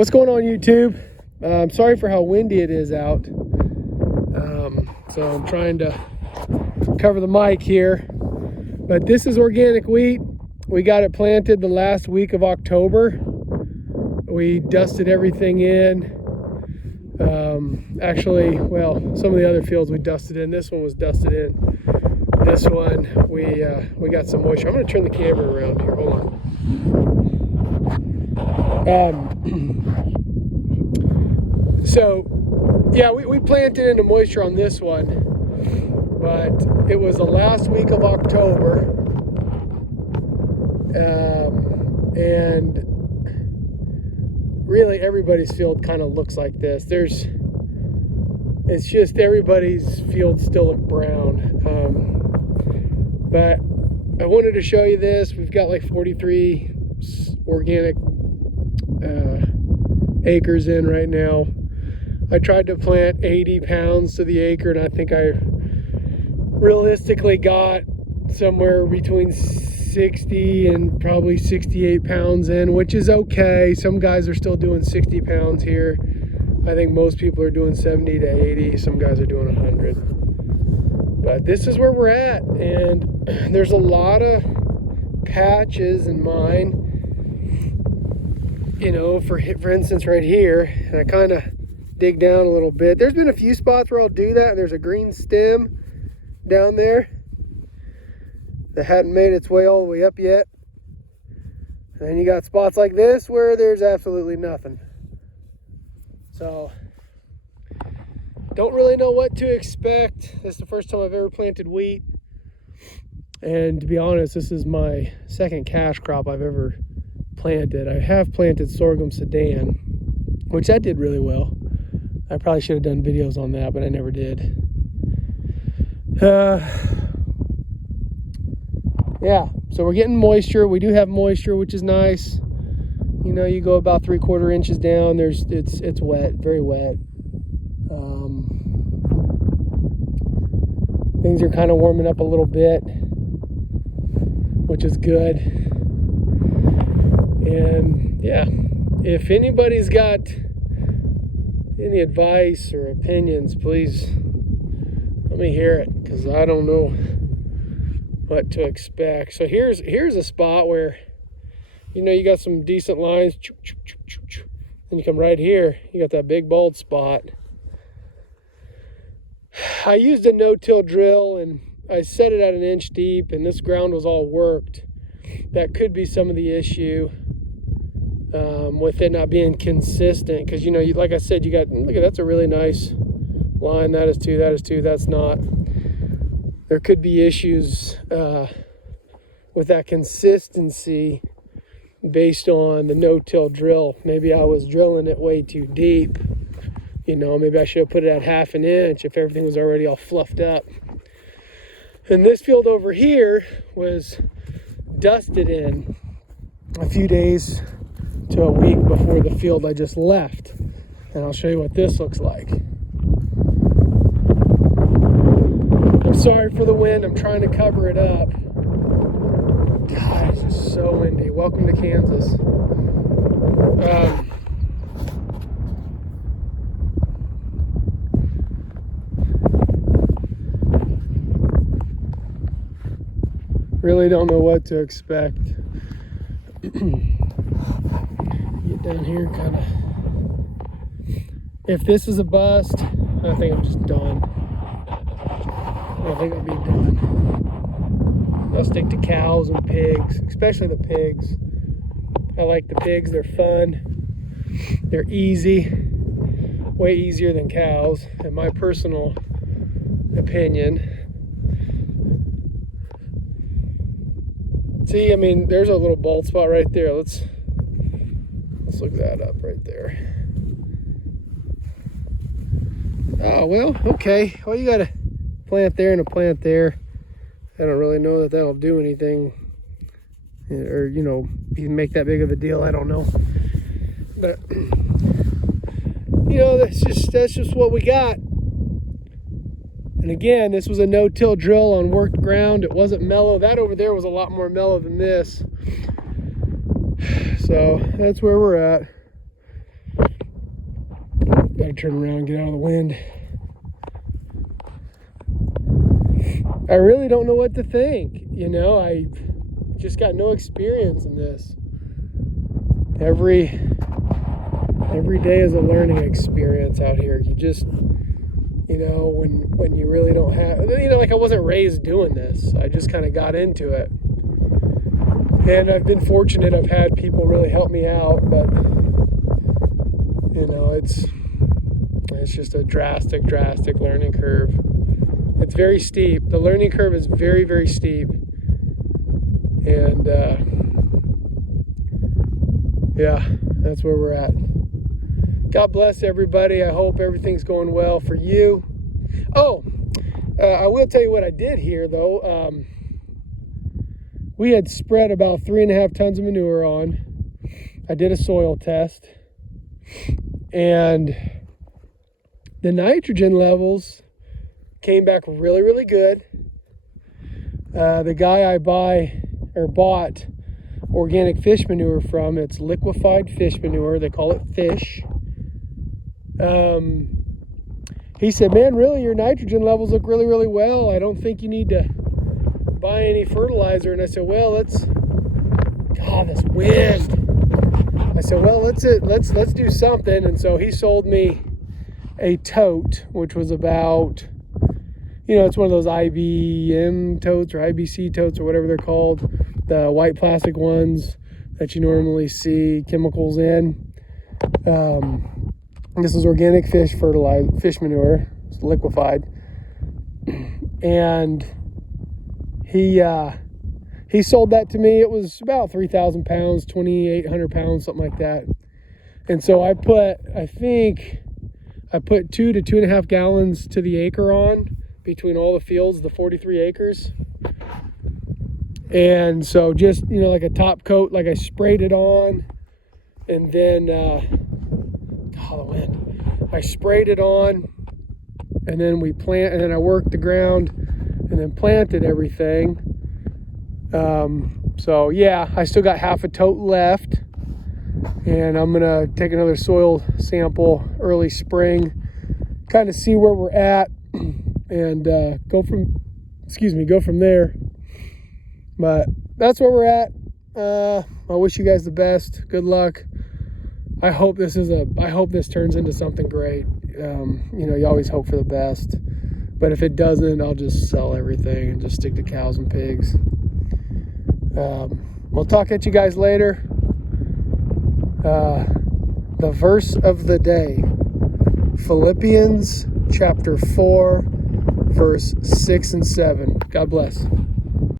What's going on, YouTube? I'm sorry for how windy it is out. So I'm trying to cover the mic here. But this is organic wheat. We got it planted the last week of October. We dusted everything in. Actually, well, some of the other fields we dusted in. This one was dusted in. This one, we got some moisture. I'm going to turn the camera around here. Hold on. So, yeah, we planted into moisture on this one, but it was the last week of October, and really everybody's field kind of looks like this. It's just everybody's fields still look brown, but I wanted to show you this. We've got like 43 organic acres in right now. I tried to plant 80 pounds to the acre, and I think I realistically got somewhere between 60 and probably 68 pounds in, which is okay. Some guys are still doing 60 pounds here. I think most people are doing 70 to 80. Some guys are doing 100. But this is where we're at, and there's a lot of patches in mine. You know, for instance, right here, and I kind of dig down a little bit. There's been a few spots where I'll do that, and there's a green stem down there that hadn't made its way all the way up yet. And then you got spots like this where there's absolutely nothing. So, don't really know what to expect. This is the first time I've ever planted wheat. And to be honest, this is my second cash crop I've ever planted. I have planted sorghum Sudan, which that did really well. I probably should have done videos on that, but I never did. Yeah, so we're getting moisture. We do have moisture, which is nice. You know, you go about 3/4 inches down. It's wet, very wet. Things are kind of warming up a little bit, which is good. And yeah, if anybody's got any advice or opinions, please let me hear it, because I don't know what to expect. So here's a spot where, you know, you got some decent lines, and you come right here, you got that big bald spot. I used a no-till drill, and I set it at 1 inch deep, and this ground was all worked. That could be some of the issue. With it not being consistent, because, you know, like I said, you got, look at, that's a really nice line. That is two, that's not. There could be issues with that consistency based on the no-till drill. Maybe I was drilling it way too deep. You know, maybe I should have put it at 1/2 inch if everything was already all fluffed up. And this field over here was dusted in a few days to a week before the field I just left. And I'll show you what this looks like. I'm sorry for the wind. I'm trying to cover it up. God, it's just so windy. Welcome to Kansas. Really don't know what to expect. Get down here, kind of. If this is a bust, I think I'm just done. I think I'll be done. I'll stick to cows and pigs, especially the pigs. I like the pigs. They're fun. They're easy. Way easier than cows, in my personal opinion. See, I mean, there's a little bald spot right there. Let's look that up right there. Oh, well, okay. Well, you got a plant there and a plant there. I don't really know that that'll do anything, or, you know, even make that big of a deal. I don't know. But, you know, that's just what we got. And again, this was a no-till drill on worked ground. It wasn't mellow. That over there was a lot more mellow than this. So that's where we're at. gotta turn around and get out of the wind. I really don't know what to think. I just got no experience in this. Every day is a learning experience out here. You just, when you really don't have, like I wasn't raised doing this. I just kind of got into it. And I've been fortunate. I've had people really help me out, but, it's just a drastic learning curve. It's very steep. The learning curve is very, very steep. And, yeah, that's where we're at. God bless everybody. I hope everything's going well for you. Oh, I will tell you what I did here, though. We had spread about 3.5 tons of manure on. I did a soil test. And the nitrogen levels came back really, really good. The guy I bought organic fish manure from, it's liquefied fish manure. They call it fish. He said, man, really, your nitrogen levels look really, really well. I don't think you need to buy any fertilizer. And I said, well, this wind. I said, well, let's do something. And so he sold me a tote, which was about, it's one of those IBM totes or IBC totes or whatever they're called, the white plastic ones that you normally see chemicals in. This is organic fish manure. It's liquefied. And he sold that to me. It was about 3,000 pounds, 2,800 pounds, something like that. And so I put 2 to 2.5 gallons to the acre on between all the fields, the 43 acres. And so just, like a top coat, like I sprayed it on, and then, the wind. I sprayed it on, and then and then I worked the ground, and then planted everything. So yeah, I still got half a tote left, and I'm gonna take another soil sample early spring, kind of see where we're at, and go from there. But that's where we're at. I wish you guys the best. Good luck. I hope this turns into something great. You always hope for the best, but if it doesn't, I'll just sell everything and just stick to cows and pigs. We'll talk at you guys later. The verse of the day, Philippians chapter 4, verse 6 and 7. God bless.